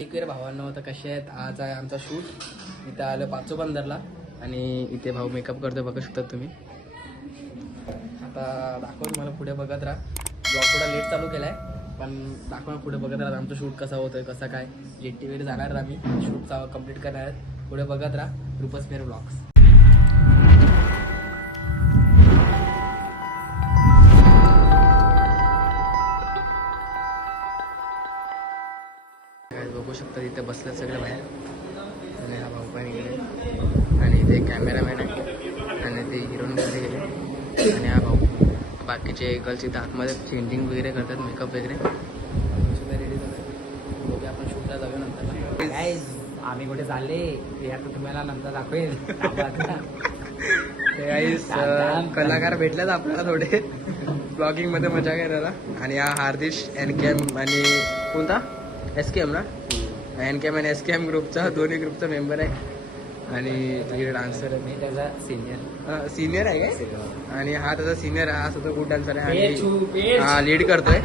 एक वेळ भावांनो तर कसे आहेत. आज आहे आमचा शूट. इथं आलं पाचो बंदरला आणि इथे भाऊ मेकअप करतोय बघू शकतात तुम्ही. आता दाखव तुम्हाला पुढे बघत राहा. ब्लॉग थोडा लेट चालू केलाय पण दाखवा पुढे बघत राहा आमचं शूट कसं होतंय कसं काय. जेट्टी वगैरे जाणार आम्ही शूटचा कंप्लीट करणार आहेत. पुढे बघत राहा रूपस फेअर ब्लॉग्स. बघू शकता इथे बसले सगळे बाहेर आणि हा भाऊ पण इकडे आणि इथे कॅमेरामॅन आहे आणि ते हिरोईन मध्ये गेले आणि हा भाऊ बाकीचे गर्ल्स इथे आतमध्ये चेंजिंग वगैरे करतात मेकअप वगैरे. रेडी झालं आपण शूटला जाऊया नंतर. आम्ही कुठे चालले हे आता तुम्हाला नंतर दाखवेल. कलाकार भेटलेत आपल्याला थोडे ब्लॉगिंग मध्ये मजा करायला. आणि हा हार्दिश एनकेएम आणि कोणता एसकेएम ना एनकेएम आणि एसकेएम ग्रुपचा दोन्ही ग्रुपचा मेंबर आहे आणि तिकडे डान्सर आहे. मी त्याचा सिनियर आहे काय आणि हा त्याचा सिनियर आहे. हा सुद्धा गुड डान्सर आहे आणि हा लीड करतोय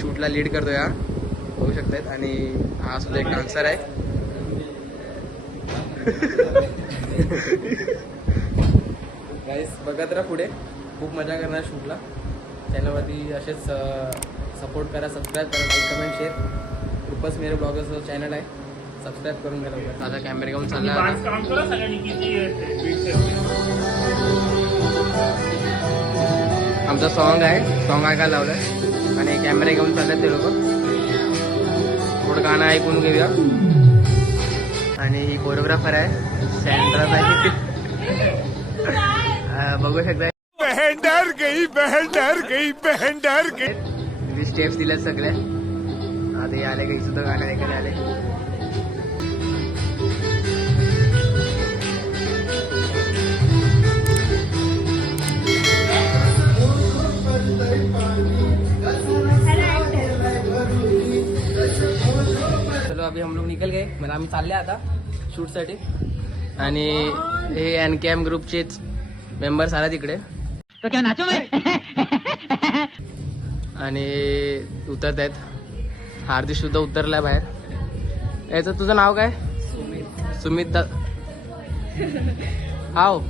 शूटला लीड करतोय हा बघू शकतायत. आणि हा सुद्धा एक डान्सर आहे. गाईस बघत राहा पुढे खूप मजा करणार शूटला. चॅनलवरती असेच सपोर्ट करा, सबस्क्राईब करा, लाईक कमेंट शेअर. रूपस मेरे ब्लॉगर्सचं चॅनल आहे सबस्क्राईब करून घ्या लवकर. आता कॅमेरा घेऊन चालला आमचा सॉन्ग आहे. सॉन्ग ऐकायला लावलंय आणि कॅमेरा घेऊन चालले ते लोक. थोडं गाणं ऐकून घेऊया. आणि ही कोरिओग्राफर आहे सॅन्ड्रा ताई. बघू शकता बहन डर गई, बहन डर गई, बहन डर गई. तुम्ही स्टेप्स दिल्यात सगळे. आता हे आले काही सुद्धा गाणं ऐकायला आले. चलो अभी हम लोग निकल गए म्हणजे आम्ही चालले आता शूटसाठी. आणि हे एनकेएम ग्रुपचेच मेंबर्स आला तिकडे आणि उतरत आहेत. हार्दिक सुद्धा उतरलाय बाहेर. याचं तुझं नाव काय? सुमित दा हाव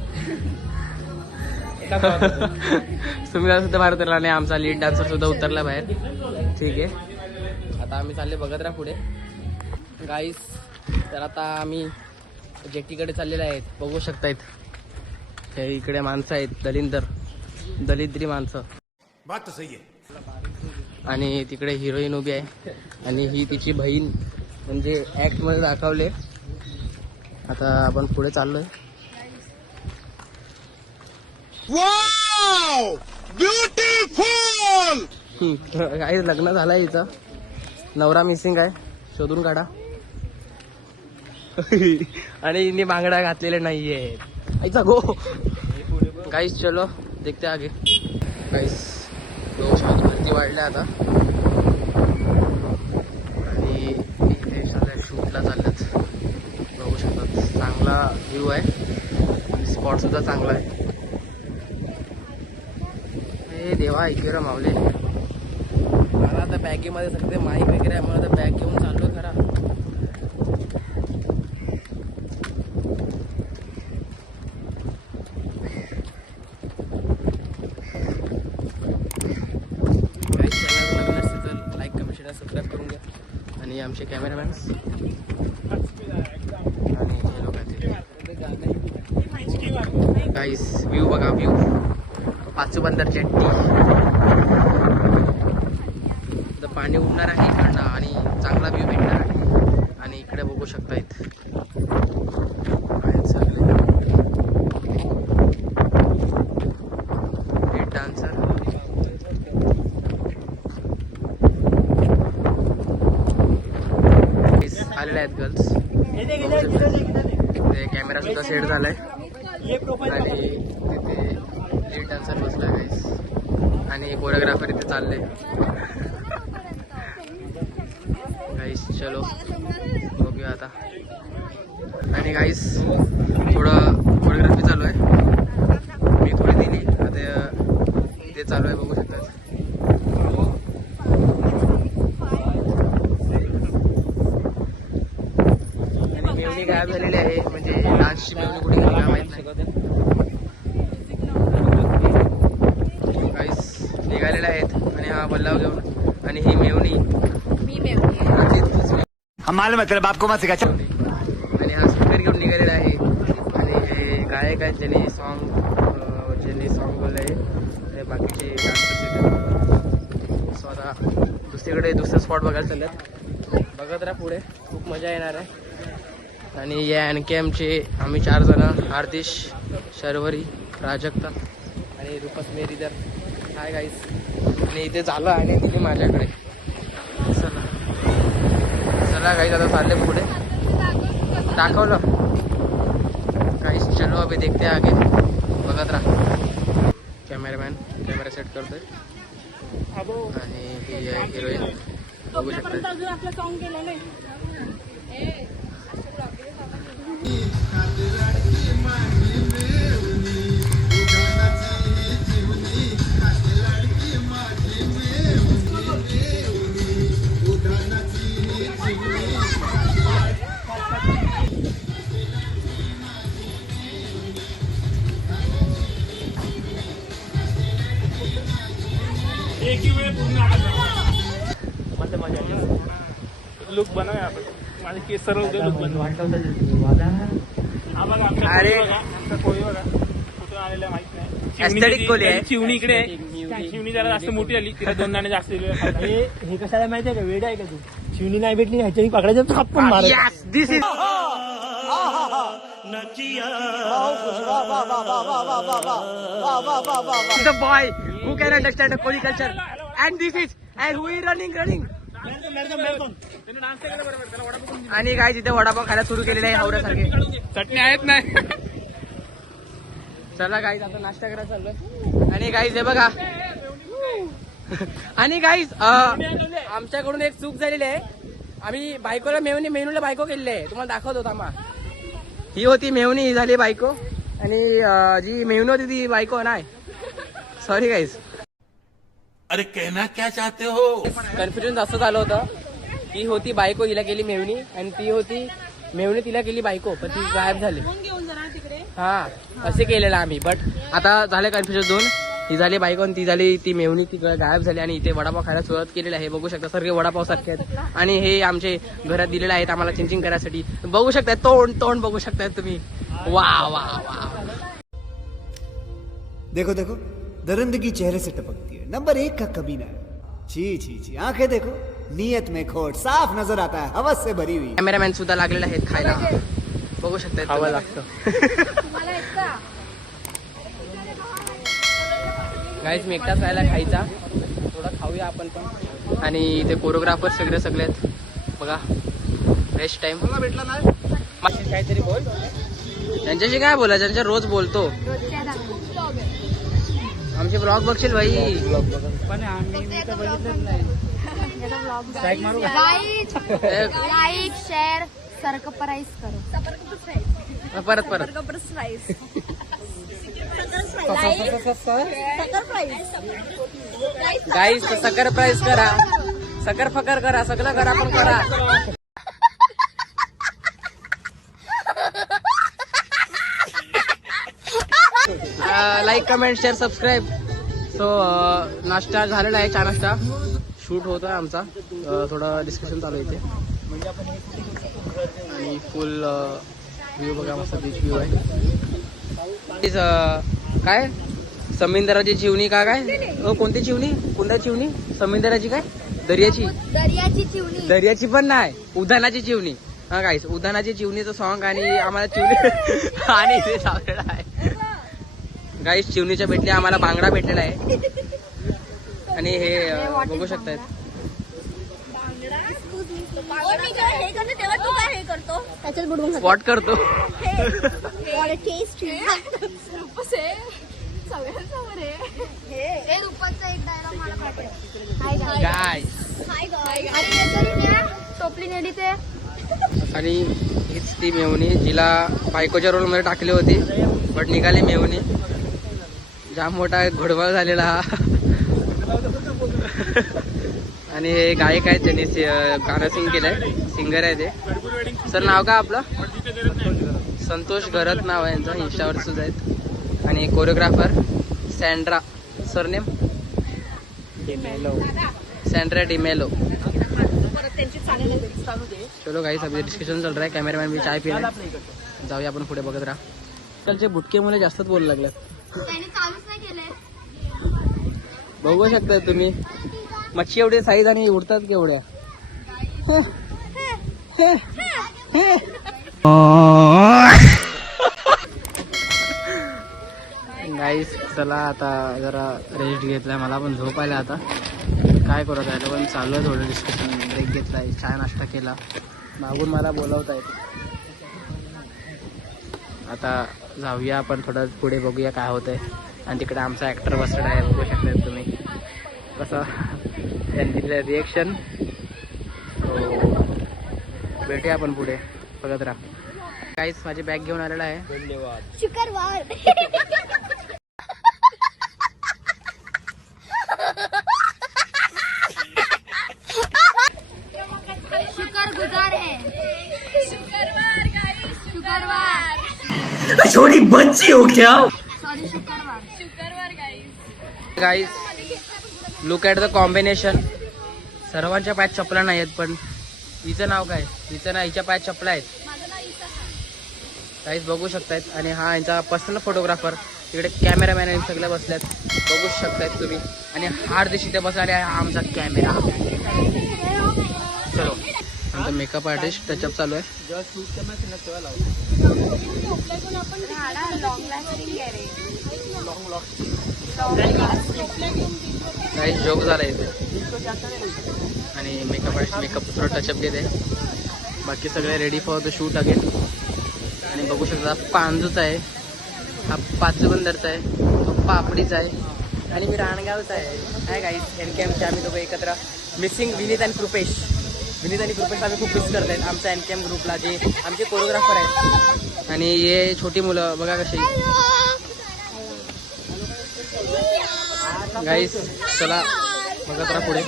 सुमित सुद्धा बाहेर उतरला आणि आमचा लीड डान्सर सुद्धा उतरला बाहेर. ठीक आहे आता आम्ही चालले बघत राहा पुढे गाईस. तर आता आम्ही जेट्टीकडे चाललेले आहेत बघू शकतायत. हे इकडे माणसं आहेत दलिद्री माणसं. बात सही आहे. आणि तिकडे हिरोईन उभी आहे आणि ही तिची बहीण म्हणजे ऍक्ट मध्ये दाखवले. आता आपण पुढे चाललोय. Wow beautiful. काही लग्न झालंय हिचं. नवरा मिसिंग आहे शोधून काढा. आणि हिने बांगड्या घातलेले नाहीये. ऐसा गो गाईस चलो देखते आगे. गाईस दोषात भरती वाढल्या आता आणि इथे सगळ्या शूटला चालल्यात बघू शकतात. चांगला व्ह्यू आहे. स्पॉट सुद्धा चांगला आहे. हे देवा ऐकूया मावले. मला आता बॅगेमध्ये सगळे माईक वगैरे आहे. मला आता बॅग घेऊन चाललो खरा. सबस्क्राईब करून घ्या. आणि आमचे कॅमेरामॅन आणि हे लोक गाईस व्ह्यू बघा व्ह्यू. पाचू बंदर जेट्टी. तर पाणी उडणार आहे इकडनं आणि चांगला व्ह्यू भेटणार आहे. आणि इकडे बघू शकता इथे सगळे डान्सर. आलेले आहेत गर्ल्स. ते कॅमेरा सुद्धा सेट झालाय आणि तिथे लीड डान्सर बसलाय गाईस आणि कोरिओग्राफर इथे चालले गाईस. चलो बघूया आता. आणि गाईस थोडं कोरिओग्राफी चालू आहे. मी थोडी दिली आता ते चालू आहे बघू शकतात. मेवणी गायब झालेली आहे, म्हणजे डान्सची मेवणी कुठे गेली काय माहित नाही. गाईस निघालेले आहेत आणि हा बल्लाव घेऊन आणि ही मेवणी हम मालूम है तेरे बाप को मत सिखा. आणि हा स्पीकर घेऊन निघालेला आहे आणि हे गायक आहेत ज्यांनी सॉन्ग बोलले आहे आणि बाकीचे डान्सर्स आहेत. सो आता दुसरं स्पॉट बघायला चालल्यात. बघत राहा पुढे, खूप मजा येणार आहे. आणि या आणखी आम्ही 4 जण, हार्दिश, शर्वरी, प्राजक्ता आणि रुपस मेरीधर. Hi guys. आणि इथे झालं आणि तिथे माझ्याकडे. चला गाईस आता चालले पुढे. दाखवलं गाईस. चलो अभी देखते आगे. बघत राहा. कॅमेरामॅन कॅमेरा सेट करतोय आणि ही आहे हिरोईन, बघू शकता. लुक बनव आपण. माझे केस सर्व लुक बनव. अरे कोळी बघा कुठून आलेला माहित नाही. Aesthetic कोळी आहे. चिवणी इकडे आहे. चिवणी जरा जास्त मोठी आली, तिला 2 दाणे जास्त दिले. हे कशाला माहितीये का, वेड आहे का तू? शिवणी नाही भेटली ह्याच्याही पकडायचं, थापून मारायचं. Yes, this is the boy who can understand the Koli culture, and this is and who is running. आणि काय तिथे वडापाव खायला सुरू केलेले आहे हावऱ्यासारखे. चटणी आहेत नाही. चला गाईज आता नाश्ता करायला चाललोय. आणि गाईज हे बघा. आणि गाईज आमच्याकडून एक चूक झालेली आहे. आम्ही बायकोला मेवणीला बायको केलेली आहे. तुम्हाला दाखवत होता मा. ही होती मेवणी, ही झाली बायको. आणि जी मेवणी होती ती बायको नाही. Sorry guys. अरे कहना क्या चाहते हो. कन्फ्युजन जास्त झालं होतं. ती होती बायको, हिला केली मेवणी, आणि ती होती मेवणी, तिला केली बायको, पण ती गायब झाली. हा असे केलेलं आम्ही. बट आता झालं कन्फ्युजन 2. ही झाली बायको आणि ती झाली ती मेवणी, ती गायब झाली. आणि इथे वडापाव खायला सुरुवात केलेली आहे. बघू शकता सगळे वडापाव सारखे आहेत. आणि हे आमचे घरात दिलेले आहेत आम्हाला चिंचिंग करायसाठी. बघू शकता तोंड बघू शकताय तुम्ही. वा वा वा. देखो देखो दरिंदगी चेहरे से टपकती है. नंबर 1 का कमीना है. छी छी छी. आंखें देखो, नीयत में खोट साफ नजर आता है, हवस से भरी हुई. कॅमेरामॅन सुद्धा लागलेले आहेत खायला. बघू शकताय. खावं लागतं. गाईज मी एकटाच राहायला खायचा. थोडा खाऊया आपण पण. आणि इथे कोरिओग्राफर सगळे आहेत बघा. बेस्ट टाइम भेटला नाही. काहीतरी बोल. त्यांच्याशी काय बोला, ज्यांच्या रोज बोलतो. आमचे ब्लॉग बघशील भाई. पण आम्ही तर बघितलंच नाही. लाईक शेअर सबस्क्राइब करो. परत गाईज सकर प्राईस करा, सकर फकर करा, सगळं करा पण करा. Like comment share subscribe. So नाश्ता झालेला आहे, चहा नाश्ता. शूट होतोय आमचा. थोडं डिस्कशन चालू आहे इथे. आणि फुल व्ह्यू बघा, मस्त बीच व्ह्यू आहे. काय समुद्राची चिवणी काय कोणती चिवणी, कोणत्या चिवणी? समुद्राची काय, दर्याची पण नाही, उधाणाची चिवणी. हा गाईस, उधाणाची चिवणीचं सॉन्ग. आणि आम्हाला चिवणी आणि इथे सावलेला आहे गाईस. चिवणीच्या भेटले आम्हाला बांगडा भेटलेला आहे. आणि हे बघू शकतायत. वॉट करतो. टोपली नेली ते. आणि हीच ती मेवणी जिला बायकोच्या रोल मध्ये टाकली होती, बट निघाली मेवणी. जाम मोठा घोडबळ झालेला हा. आणि हे गायक आहेत त्यांनी गाणं सिंग केलंय, सिंगर आहे ते. सर नाव काय आपलं? संतोष घरत नाव आहे यांचं, इंस्टावर सुद्धा आहेत. आणि choreographer Sandra, surname Sandra D'Mello. चलो गाइस अभी डिस्कशन चल रहा है, कॅमेरामॅन मी चाय पिला. जाऊया आपण पुढे बघत राहा. त्यांचे बुटके मुले जास्तच बोलू लागल्यात. त्यांनी चालूच नाही केलंय. बघू शकता तुम्ही मच्छी एवढे साईज आणि उडतात केवढ्या. गाईस चला आता जरा रेस्ट घेतलाय, मला पण झोप आला. आता काय करत आहे पण चालू आहे थोडं डिस्कशन. ब्रेक घेतलाय, चहा नाश्ता केला, मागून मला बोलवत आहेत. आता जाऊया आपण थोडं पुढे, बघूया काय होतंय. आणि तिकडे आमचा ॲक्टर बसलेला आहे, बघू शकता तुम्ही कसं त्यांनी दिलं रिएक्शन. भेटूया आपण पुढे, बघत राहा. काहीच माझी बॅग घेऊन आलेला आहे. धन्यवाद. शुक्रवार. शुक्रगुजार है. शुक्रवार गाइस, शुक्रवार. छोटी बच्ची हो क्या? सॉरी शुक्रवार. शुक्रवार guys. Guys look at the combination. सर्वांच्या पायात चपला नाही आहेत, पण हिचं नाव काय? हिचं नाव, हिच्या पायात चपला आहेत. काहीच बघू शकतायत. आणि हा यांचा पर्सनल फोटोग्राफर, तिकडे कॅमेरामॅन आणि सगळे बसल्यात, बघू शकतायत तुम्ही. आणि हार्दिश इथे बसला आहे, हा आमचा कॅमेरा. चलो आमचा मेकअप आर्टिस्ट टचअप चालू आहे. जेव्हा शूट करणार तेव्हा काही जोक झाला इथे. आणि मेकअप आर्टिस्ट मेकअप थोडं टचअप घेते. बाकी सगळे ready for the shoot again. आणि बघू शकता पांजूचा आहे, हा पाचबंदरचा आहे, तो पापडीचा आहे आणि मी राणगावचा आहे. काय गाईस एनकेएमचे आम्ही दोघं एकत्र. मिसिंग विनीत आणि कृपेश. विनीत आणि कृपेश आम्ही खूप मिस करत आहेत आमच्या एनकेएम ग्रुपला, जे आमचे कोरिओग्राफर आहेत. आणि हे छोटी मुलं बघा कशी. गाईस चला बघत राहा पुढे.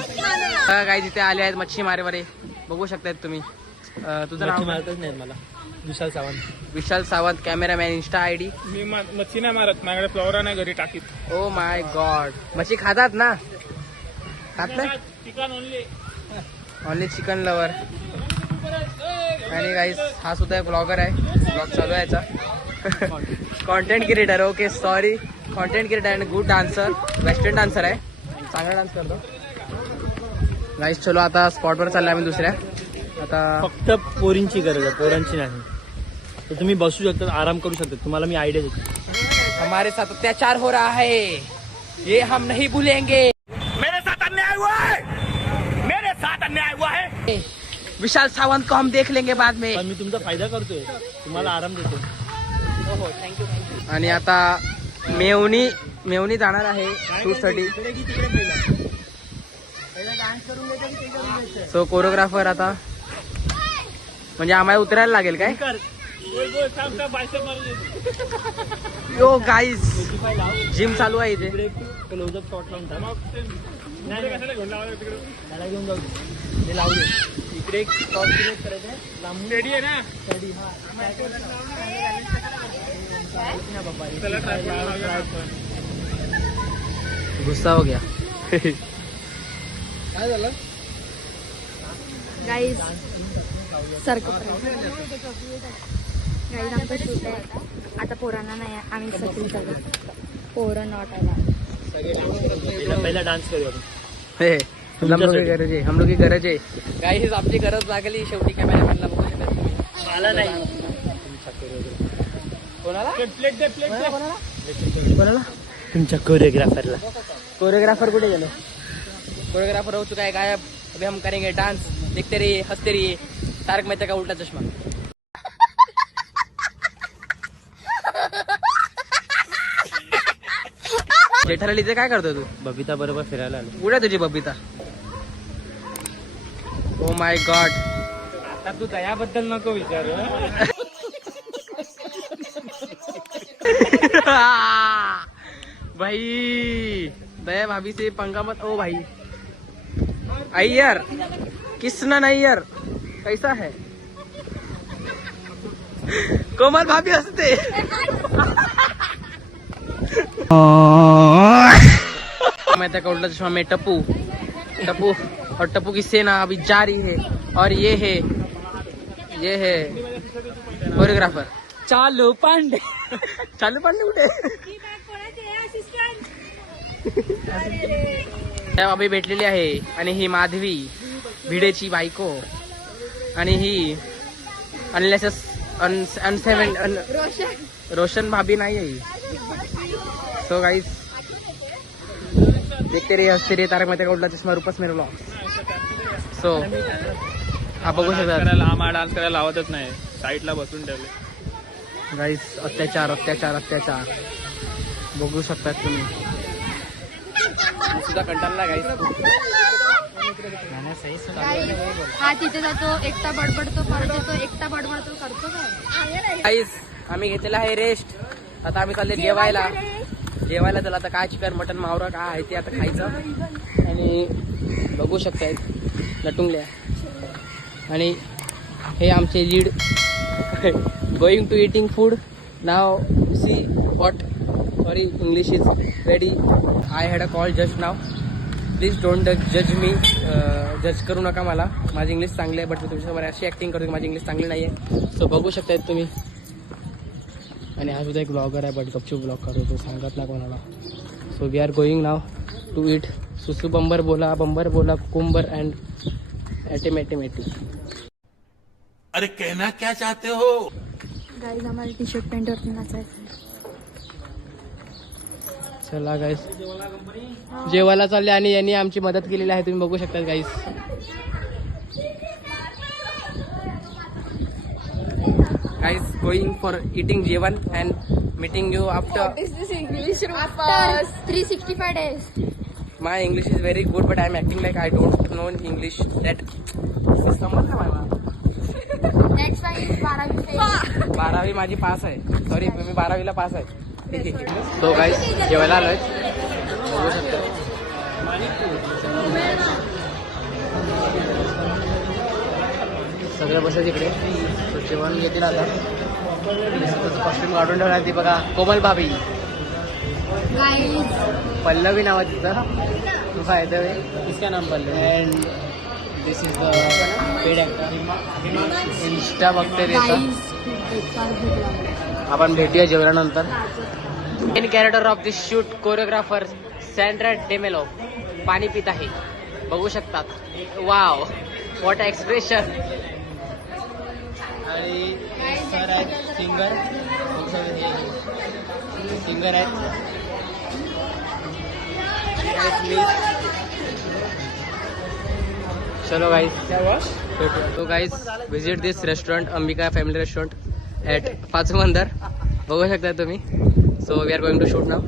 गाईस इथे आले आहेत मच्छी मारेवारे, बघू शकतायत तुम्ही. तुझं नाव? मारतच नाही मला. विशाल सावंत. विशाल सावंत, कॅमेरामॅन, इंस्टा आयडी. मी मच्छी नाही मारत, माझ्याकडे फ्लॉवरा नाही घरी टाकीत. ओ माय गॉड. मच्छी खातात ना? खात नाही? Chicken only. Only chicken lover. आणि गाईस हा सुद्धा एक ब्लॉगर आहे, ब्लॉग चालू आहे याचा. Content creator. Okay sorry, content creator आणि गुड डान्सर, वेस्टर्न डान्सर आहे, चांगला डान्स करतो. गाईस चलो आता स्पॉटवर चाललो आम्ही दुसऱ्या. आता फक्त पोरींची गरज आहे, पोरांची नाही. तर तुम्ही बसू शकता, आराम करू शकता. तुम्हाला मी आयडिया देतो. हमारे साथ अत्याचार हो रहा है, ये हम नहीं भूलेंगे. मेरे साथ अन्याय हुआ है, मेरे साथ अन्याय हुआ है. विशाल सावंत को हम देख लेंगे बाद में. पण मी तुमचा फायदा करतोय, तुम्हाला आराम देतो. आणि आता मेवणी जाणार आहे शूटसाठी. सो कोरिओग्राफर आता म्हणजे आम्हाला उतरायला लागेल काय? यो गाईज जिम चालू आहे इथे. क्लोजअप शॉट लावून त्याला घेऊन जाऊ ते लावू दे. इकडे एक शॉट क्रिएट करायचं आहे, लांबून रेडी आहे ना? रेडी. हा गुस्सा हो गया. काय झालं? गाईज गाईज आमचं शूट आहे आता. पोरांना नाही, आम्ही सगळी चालू. पोरं नॉट आला. पहिला डान्स करूया आपण. हे हम लोग की गरज आहे, हम लोग की गरज आहे. गाईज आपली गरज लागली शेवटी कॅमेरामॅनला. बघू शकता तुम्ही. मला नाही. कोणाला? प्लेट दे, प्लेट दे. कोणाला? तुमच्या कोरिओग्राफरला. कोरियोग्राफर कुठे गेलो? कोरियोग्राफर हो चुका है गायब. अभी हम करेंगे डांस. देखते रहिए, हंसते रहिए. तारक मेहता का उल्टा चष्मा. जेठालाल इथे काय करतो तू? बबिता बरोबर फिरायला आलो. कुठे तुझी बबिता? ओ माय गॉड. आता तू दयाबद्दल नको विचारू. भाई दया भाभी से पंगा मत. ओ भाई अय्यर कृष्णा अय्यर कैसा है कोमल भाभी हंसते मैं तो उल्टा चश्मा में टप्पू टप्पू और टप्पू की सेना अभी जारी है और ये है कोरियोग्राफर चालू पांडे कुठे त्या बाबी भेटलेली आहे आणि ही माधवी भिडेची बायको आणि ही रोशन भाभी नाही आहे. सो गाइस देखते रहिए हंसते रहिए तारक मेहता का उल्टा चष्मा रूपस मेरे व्लॉग. सो आप बघू शकता आम्हाला डान्स करायला लावतच नाही साईडला बसून ठेवले. गाइस अत्याचार अत्याचार अत्याचार बघू शकतात तुम्ही. सुद्धा कंटाळला गाइस. हा तिथे जातो एकटा बडबडतो परत येतो एकटा बडबडतो करतो काय. गाइस आम्ही घेतलेला आहे रेस्ट. आता आम्ही चालले जेवायला त्याला आता काय चिकन मटन मावरा काय आहे ते आता खायचं. आणि बघू शकतायत लटुंगल्या आणि हे आमचे lead going to eating food now. See what sorry English is ready. I had a call just now. Please don't जज मी. जज करू नका मला. माझी इंग्लिश चांगली आहे बट मी तुमच्यासमोर अशी ॲक्टिंग करतो की माझी इंग्लिश चांगली नाही आहे. सो बघू शकतायत तुम्ही. आणि हा सुद्धा एक ब्लॉगर आहे बट गपचूप ब्लॉग करतो तो सांगत ना कोणाला. So we are going now to eat सुसू बंबर बोला कुकुम्बर अँड ॲटेमॅटेमॅटी. अरे कहना क्या चाहते हो? गाईज आम्हाला टी शर्ट पॅन्ट वरती नाचायचं. चला गाईस जेवायला चालले आणि यांनी आमची मदत केलेली आहे तुम्ही बघू शकता guys. Guys going for eating जेवण and meeting you after. English after 365 days. My English is very good but I am acting like I don't know English that. समजलं मला. नेक्स्ट टाइम 12वी 12वी माझी पास आहे. सॉरी मी 12वीला pass आहे. तो गाईस जेवायला आलोय बघू शकता. सगळे बसत इकडे. जेवण घेतील आता. कॉस्ट्युम काढून ठेवला ती बघा कोमल भाभी. पल्लवी नाव आहे तिचं. बाय द वे इसका नाम Pallavi. And this is the paid actor. Insta बघते त्याचा. आपण भेटूया जेवल्यानंतर. Main character of this shoot choreographer Sandra D'Mello पाणी पित आहे बघू शकतात. Wow what expression. आणि सर आहेत सिंगर आहेत. चलो गाइस तो guys visit this restaurant Ambika family restaurant at Pachmandar बघू शकता तुम्ही. So we are going to shoot now.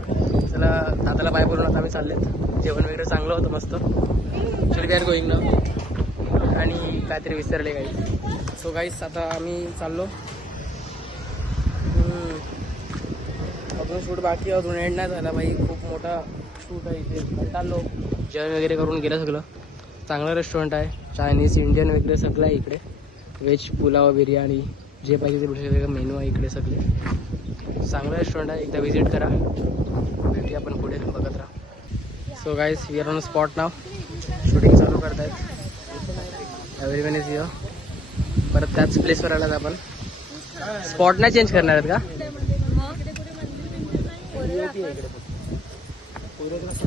चला दादाला बाय बोलून आता आम्ही चाललेत. जेवण वगैरे चांगलं होतं मस्त. चल वी आर गोइंग नाव. आणि काहीतरी विसरले गाईस. सो गाईस आता आम्ही चाललो. अजून शूट बाकी अजून एंड नाही झाला भाई. खूप मोठा शूट आहे इथे. चाललो जेवण वगैरे करून गेलं सगळं. चांगलं रेस्टॉरंट आहे. चायनीज इंडियन वगैरे सगळं आहे इकडे. व्हेज पुलाव बिर्याणी जे पाहिजे ते भेटू शकते. मेनू आहे इकडे सगळे. चांगलं रेस्टॉरंट आहे. एकदा विजिट करा. भेटूया आपण पुढे बघत राहा. So guys we are on spot now. Shooting चालू करतायत. Everyone is here. परत त्याच प्लेसवर आलात आपण. स्पॉट नाही चेंज करणार आहेत का?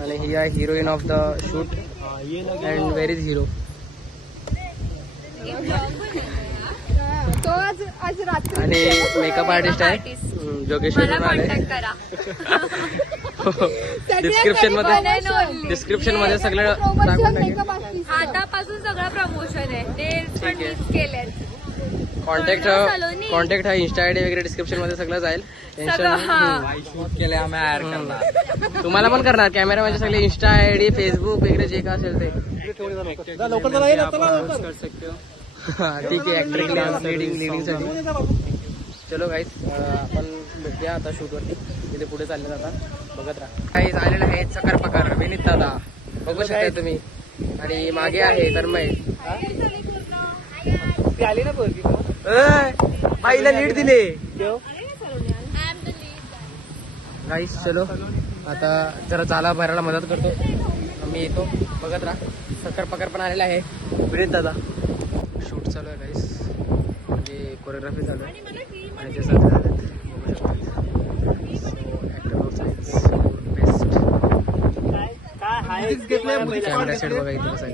आणि ही आहे heroine of the shoot. And where is hero. तो आज रात्री आणि मेकअप आर्टिस्ट आहे जोगेश्वरी. डिस्क्रिप्शन मध्ये सगळं टाकून टाकेल. आतापासून सगळं प्रमोशन आहे. नेल्स पण मीच केलेत. कॉन्टॅक्ट हा इंस्टा आयडी वगैरे डिस्क्रिप्शन मध्ये सगळं जाईल. तुम्हाला पण करणार कॅमेरा म्हणजे सगळे इंस्टा आयडी फेसबुक वगैरे जे काय असेल ते. ठीक आहे. ऍक्टिंग लिडिंग साठी. चलो गाईस आपण भेटूया आता शूटवरती. तिथे पुढे चालले आता बघत राहा. गाईस आलेला आहे चकर पकर विनीत दादा बघू शकता तुम्ही. आणि मागे आहे तन्मय. ती आली ना पोरगी. बाईला लीड दिले गाईस. चलो आता जरा झाला भरायला मदत करतो मी, येतो बघत राहा. सक्कर पकर पण आलेला आहे. विनीत दादा शूट चालू आहे गाईस, म्हणजे कोरिओग्राफी चालू आहे आणि ते सध्या झालेत बघू शकतात. बेस्ट कॅमेरा सेट बघा इथे कसं आहे.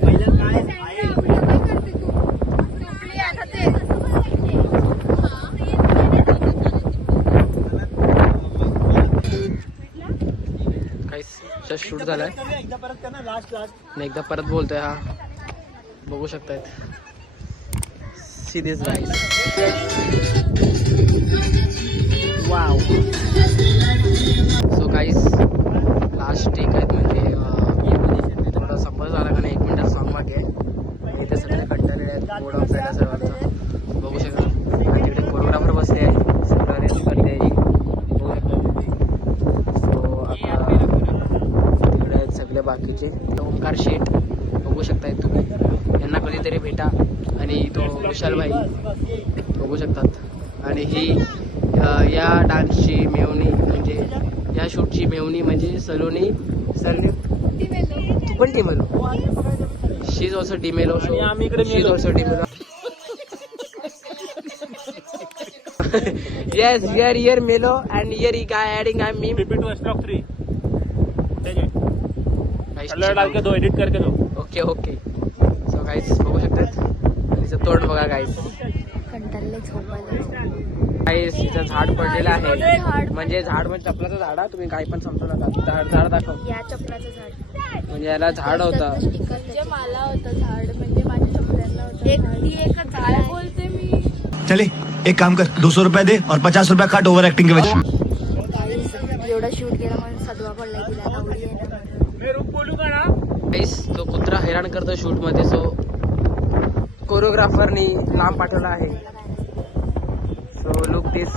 काहीच शूट झालाय. मी एकदा परत बोलतोय. हा बघू शकतायत. सिरीज गाईस. Wow. So guys last take आहेत, म्हणजे थोडा संपर्क झाला का नाही. 1 मिनिटात सॉंग बाकी आहे आणि इथे सगळे कंटाळलेले आहेत. बोर्ड ऑफ राहिला सर्वांचा बघू शकता. आणि तिकडे कोरिओग्राफर बसले आहे, सगळं रेस्ट करते बघू शकता. सो आता तिकडे आहेत सगळे बाकीचे. ओमकार शेठ बघू शकताय तुम्ही, यांना कधीतरी भेटा. आणि तो विशाल भाई बघू शकतात. आणि ही या डान्सची मेवणी, म्हणजे या शूटची मेवणी म्हणजे सलोनी. तू पण D'Mello. She is also D'Mello. आणि आम्ही इकडे she is also D'Mello. Yes, here Melo and here he guy adding I'm me. Repeat to stock 3. Colour डाल के दो, एडिट करके दो. ओके. सो गाईस बघू शकतात. तिचं तोंड बघा गाईस. कंटाळले झोपायला. गाईस तिचं झाड पडलेलं आहे, म्हणजे झाड म्हणजे चपलाचं झाड. हा तुम्ही काही पण समजू नका. झाड दाखव. या चपलाचं झाड म्हणजे याला झाड होता. म्हणजे मला होतं झाड, म्हणजे माझ्या चपल्यांना होतं. एकच झाड बोलते मी. चले एक काम कर, 200 रुपया दे और 50 रुपया काट ओवर एक्टिंग के वजह. एवढा शूट केला म्हणून सदवा पडलाय तिला. आवडी आहे ना माझं. गाईस तो कुत्रा हैराण करतो शूट मध्ये. सो कोरिओग्राफरनी लांब पाठवला आहे. सो लुक दिस.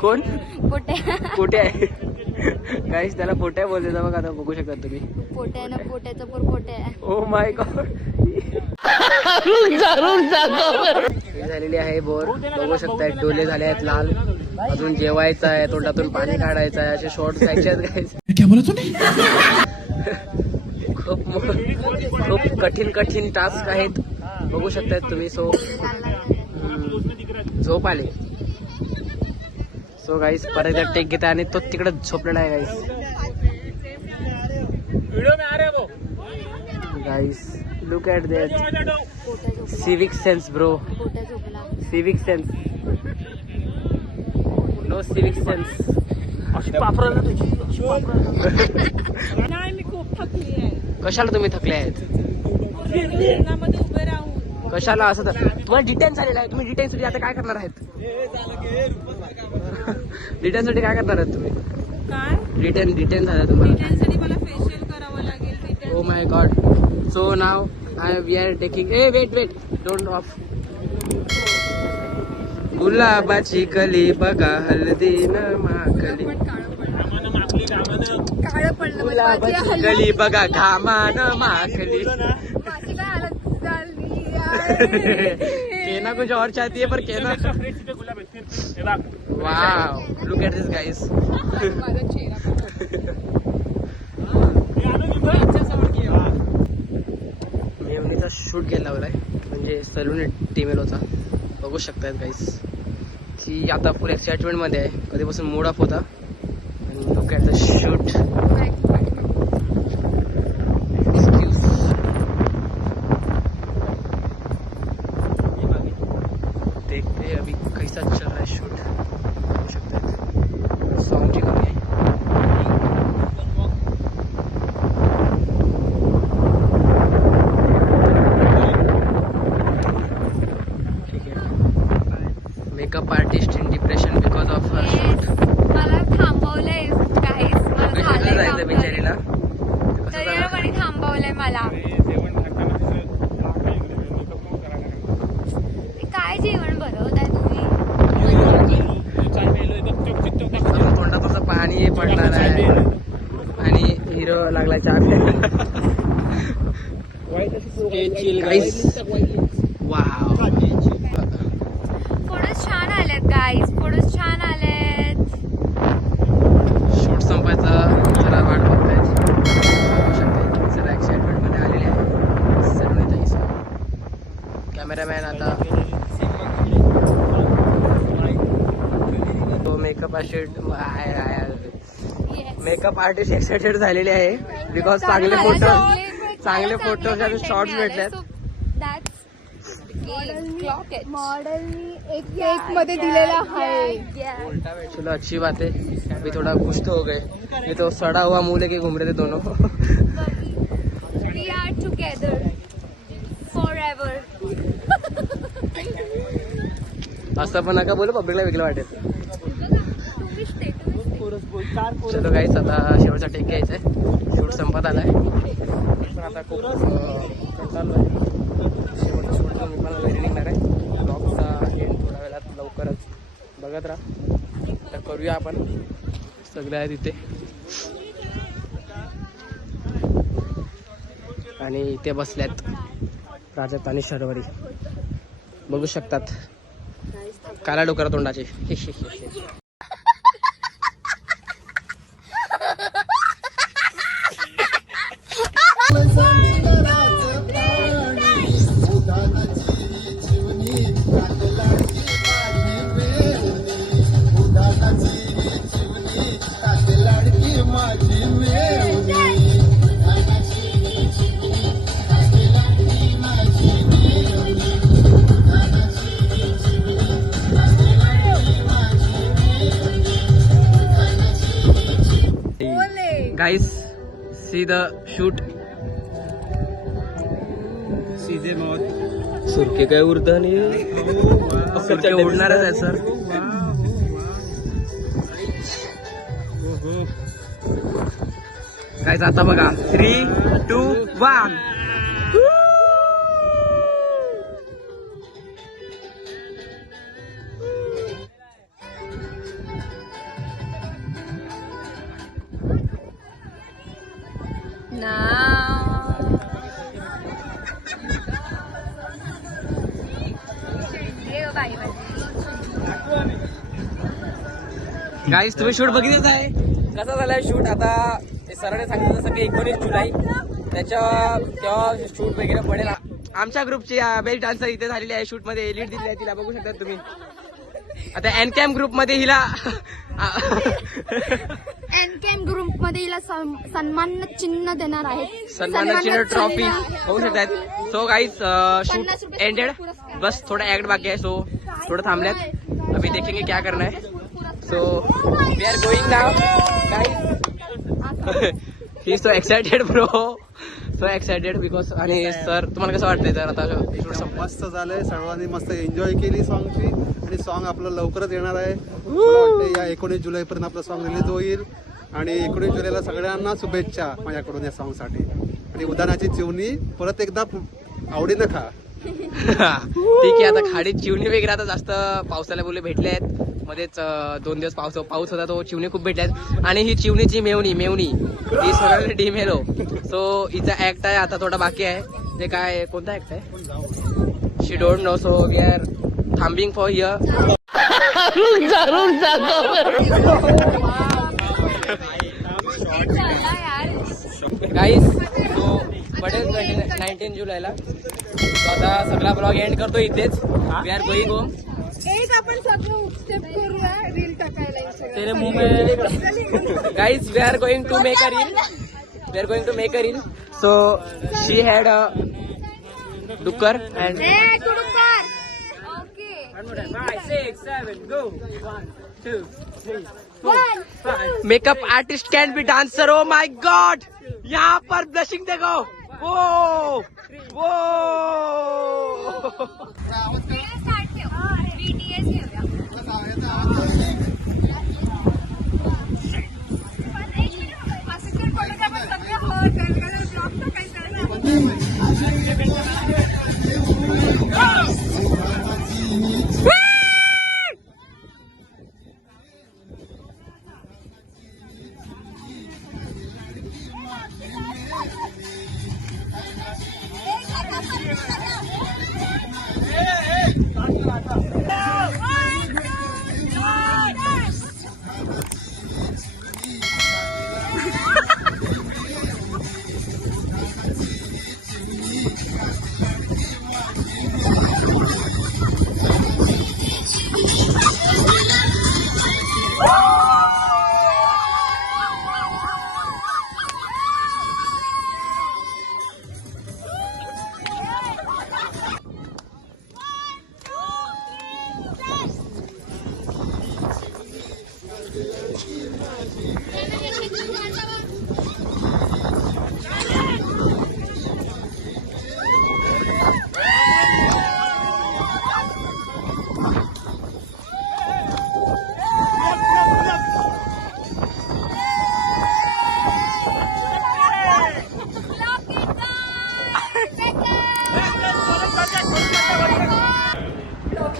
कोण पोट्या आहे गाईस, त्याला पोट्या बोलले जा बघा. आता बघू शकता तुम्ही. पोट्या ना, पोट्याचं पोर पोट्या. ओ माय गॉड. झालेली आहे बोर बघू शकताय. डोले झाले आहेत लाल. अजून जेवायचं आहे, तोंडातून पाणी काढायचं आहे. असे शॉर्ट घ्यायचे आहेत गाईस. खूप कठीण टास्क आहेत बघू शकताय तुम्ही. सो झोप आले. सो गाईस परत एकदा टेक घेत आहे आणि तो तिकडे झोपलेला आहे guys. Guys look at that. Civic sense bro. पोट्या झोपला. Civic sense. No civic sense. नाही मी खूप थकली आहे. कशाला तुम्ही थकले आहेत? उन्हामध्ये उभे राहून. कशाला असं? तर तुम्हाला डिटेन झालेलं आहे. तुम्ही डिटेन साठी आता काय करणार आहेत? डिटेन साठी काय करणार आहेत तुम्ही? काय डिटेन झालं तुम्हाला. डिटेलसाठी मला फेशियल करावं लागेल. Oh my God. So now we are taking. Wait don't off. गुलाबाची कली बघा हळदीन माखली. काळं पडलं. गुलाबाची कली बघा घामान माखली. केना कुछ और चाहती है पर केना. Wow look at this guys. मेवणीचा शूट घ्यायला लावलाय, म्हणजे सलून टिमेलोचा बघू शकतायत गाईस. की आता फुल एक्साइटमेंट मध्ये आहे. कधीपासून मूड ऑफ होता. आणि लुक ॲट द शूट. देखते हैं अभी कैसा चल रहा है शूट. बघू शकतायत. साऊंडची कमी आहे. Makeup artist in depression because of her shoot. मला थांबवलंय काहीच. जायचं बिचारीला. झालाय चार गाईस वाव फोटोज छान आलेत गाईज, फोटोज छान आलेत. शूट संपायचा जरा वाट बघतायत. बघू शकता जरा एक्साइटमेंट मध्ये आलेले आहे सर्व. कॅमेरामॅन आता तो मेकअप आर्टिस्ट एक्साइटेड झालेले आहे बिकॉज चांगले फोटोज आणि शॉर्ट्स भेटलेत. मॉडेलनी एक मध्ये दिलेला आहे. चलो अच्छी बात है. अभी थोड़ा खुश तो हो गए. ये तो सड़ा हुआ मुंह लेके घूम रहे थे दोनों. We are together forever. असं पण नका बोलू, पब्लिकला वेगळं वाटेल. चलो गाईस आता शेवटचा टेक घ्यायचा आहे. शूट संपत आलाय पण आता खूप चालू आहे. शेवटचा शूट मी पण घरी निघणार आहे. ब्लॉगचा एंड थोड्या वेळात लवकरच बघत राहा. तर करूया आपण. सगळे आहे तिथे आणि इथे बसल्यात प्राजक्त आणि शर्वरी. बघू शकतात काला डोकरा तोंडाचे. Guys, see the shoot. सीधे मौत. सुरके काय उरतं आणि सुरके उडणारच आहे सर. गाईज आता बघा 3, 2, 1. गाईज तुम्ही शूट बघितलेच आहे. कसा झालाय शूट. आता सरांनी सांगितलं जसं की 19 जुलै तेव्हा शूट वगैरे पडेल. आमच्या ग्रुपची बेस्ट डान्सर इथे झालेली आहे. शूट मध्ये लीड दिली आहे तिला. बघू शकता तुम्ही. आता एनकॅम ग्रुप मध्ये हिला ग्रुप मध्ये हिला सन्मान चिन्ह देणार आहेत. सन्मान चिन्ह ट्रॉफी बघू शकतात. So guys shoot ended. बस थोड़ा एक्ट बाकी है. सो थोड़ा थांबल्यात. अभी देखेंगे क्या करना है. So we are going now, guys. He's so excited, bro. So excited because आणि सर तुम्हाला कसं वाटतंय तर आता शूट मस्त झालंय. सर्वांनी मस्त एन्जॉय केली सॉंगची आणि सॉंग आपलं लवकरच येणार आहे. मला वाटतं या 19 जुलैपर्यंत आपलं सॉंग रिलीज होईल आणि 19 जुलैला सगळ्यांना शुभेच्छा माझ्याकडून या सॉंगसाठी. आणि उदानाची चिवणी परत एकदा आवडीनं खा. ठीक आहे. आता खाडीत चिवणी वगैरे आता जास्त पावसाला बोलले भेटले आहेत. मध्येच 2 दिवस पाऊस होता तो चिवणी खूप भेटल्यात. आणि ही चिवणीची मेवणी ही सोनाली डिमेलो. सो हिचा ऍक्ट आहे आता थोडा बाकी आहे. ते काय कोणता ऍक्ट आहे she don't know. So we are थांबिंग फॉर हिअर. गाईस सो पडेल 19 जुलैला. आता सगळा ब्लॉग एंड करतो इथेच. We are going home. एक आपण सगळं स्टेप करूया रील टाकायला. तेरे मुंह में guys we are going to make a reel. So she had a डुक्कर and okay 5, 6, 7, go. 1, 2, 3, 4, 5. Makeup artist can be dancer. Oh my god. यहाँ पर ब्लशिंग देखो. वो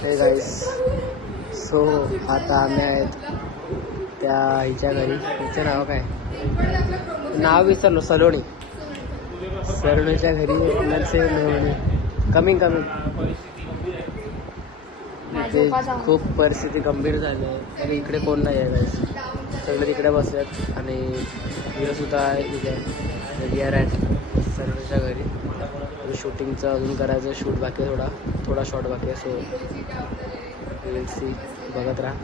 हे गाईस सो आता आम्ही आहेत त्या हिच्या घरी. हिचं नाव काय, नाव विसरलो, सलोणीच्या घरी. कमिंग ते खूप परिस्थिती गंभीर झाली आहे आणि इकडे कोण नाही आहे गाईस. सगळे तिकडे बसतात आणि हिरोसुद्धा आहे तिथे. वी आर ॲट सलोणीच्या घरी. शूटिंगचं अजून करायचं, शूट बाकी आहे, थोडा शॉट बाकी आहे. सो विल सी, बघत राहा.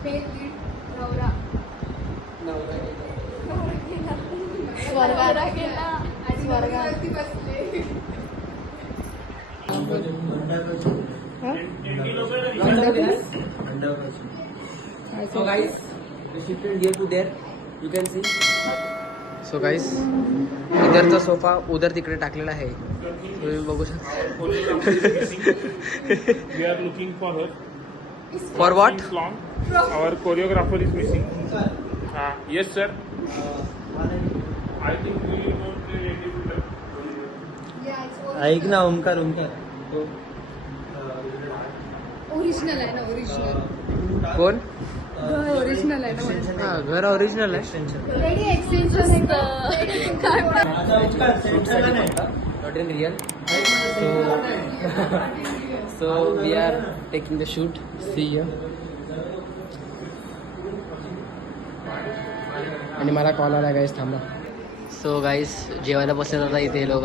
So guys, we shifted here to there. You can see. So guys, इधरचा सोफा उधर तिकडे टाकलेला आहे. तुम्ही बघू शकता. We are looking for her. For what? Long. Our choreographer is missing. Yes, sir. I think we will not be ready to that. ऐक ना ओमकार ओरिजिनल आहे ना, ओरिजिनल कोण? ओरिजिनल आहे ना. हा, घर ओरिजिनल आहे. रेडी एक्सटेन्शन काय Not in real. So we are taking the shoot. See you. आणि मला कॉल आला गाईस, थांबा. सो गाईस जेवायला बसले होता इथे हे लोक.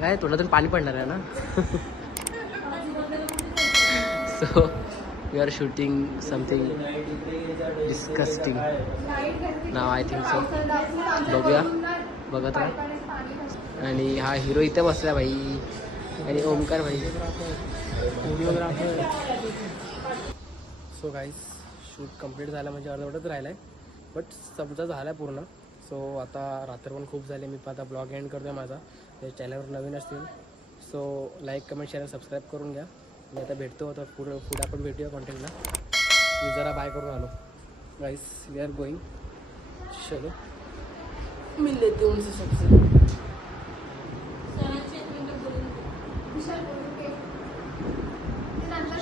काय तोंडातून पाणी पडणार आहे ना. So we are shooting something disgusting now I think so. बघूया, बघत राहा. आणि हा हिरो इथे बसला भाई, आणि ओमकार भाई choreographer. So guys shoot complete झालं, म्हणजे अर्धवटच राहिलं आहे, बट समजा झाला पूर्ण. सो आता रात्र पण खूप झाले. मी पण आता ब्लॉग एंड करतो आहे माझा. ते चॅनलवर नवीन असतील so like, comment, share, subscribe करून घ्या. मी आता भेटतो, आता पुढे आपण भेटूया कॉन्टेंटला. मी जरा बाय करून आलो गाईस. We are going. चलो मिल लेते हैं उनसे सबसे.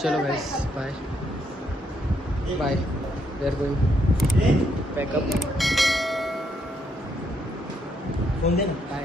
चलो guys, bye bye. We are going pack up. Phone दे ना. बाय.